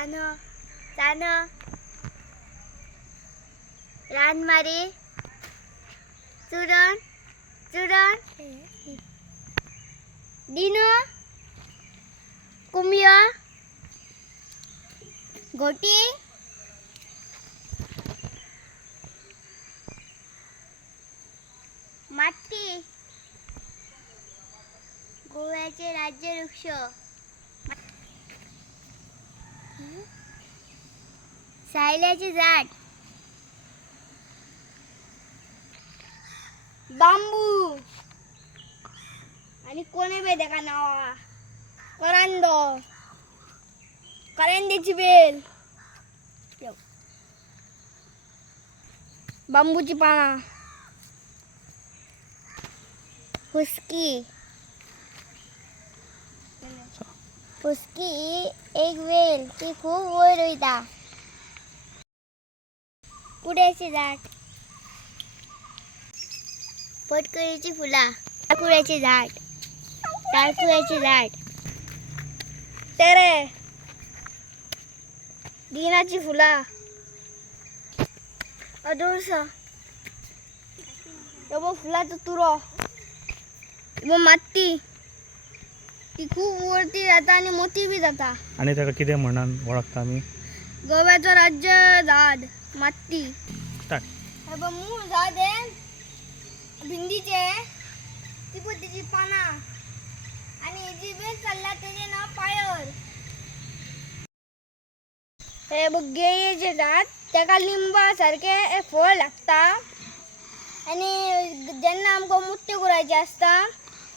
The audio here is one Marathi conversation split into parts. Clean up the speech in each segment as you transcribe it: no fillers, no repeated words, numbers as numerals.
चानो चानो रानमारी चुरण चुरण डिनो कुमिया घोटी माती गोव्याचे राज्यवृक्ष सायल्याचे झाड बांबू आणि कोणे बेदे का नावा करांदो करंदीची बेल बांबूची पाना हुसकी हुसकी एक वेल ती खूप वयर वयता पुड्याचे झाड पटकळीची फुला टाकुळ्याचे झाड टाळकुळ्याचे झाड तेरे दिनाची फुला अडुळसा फुलाचा तुरो माती ती खूप वरती जाता आणि मोठी बी जाता आणि त्याला किती म्हणान ओळखता आम्ही गोव्याचं राज्य झाड माती टाक मूळ झाड आहे भिंडीचे ती पण त्याची पाना आणि जी बेल चालला त्याचे नाव पायर हे बघ गेयेचे झाड त्याका लिंबासारखे फळ लागता आणि ज्यांना आमका मुठ्ठे करायचे असता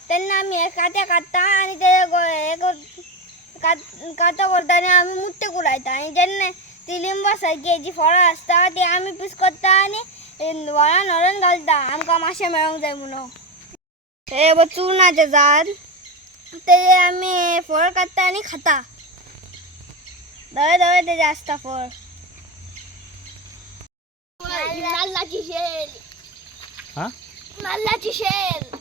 त्यांना आम्ही हे कात्या काढता आणि ते काता करताना आम्ही मुठ्ठे करायचा आणि ज्यांना ती लिंबासारखी जी फळं असतात ते आम्ही पीस करता आणि व्हाळान हरण घालता आमका मासे मेळोंक जाय म्हणून हे बघ चूर्णाचे झाड ते आम्ही फळ काढता आणि खाता धवे धवे त्याचे असता फळ नाल्लाची शेल हा नाल्लाची शेल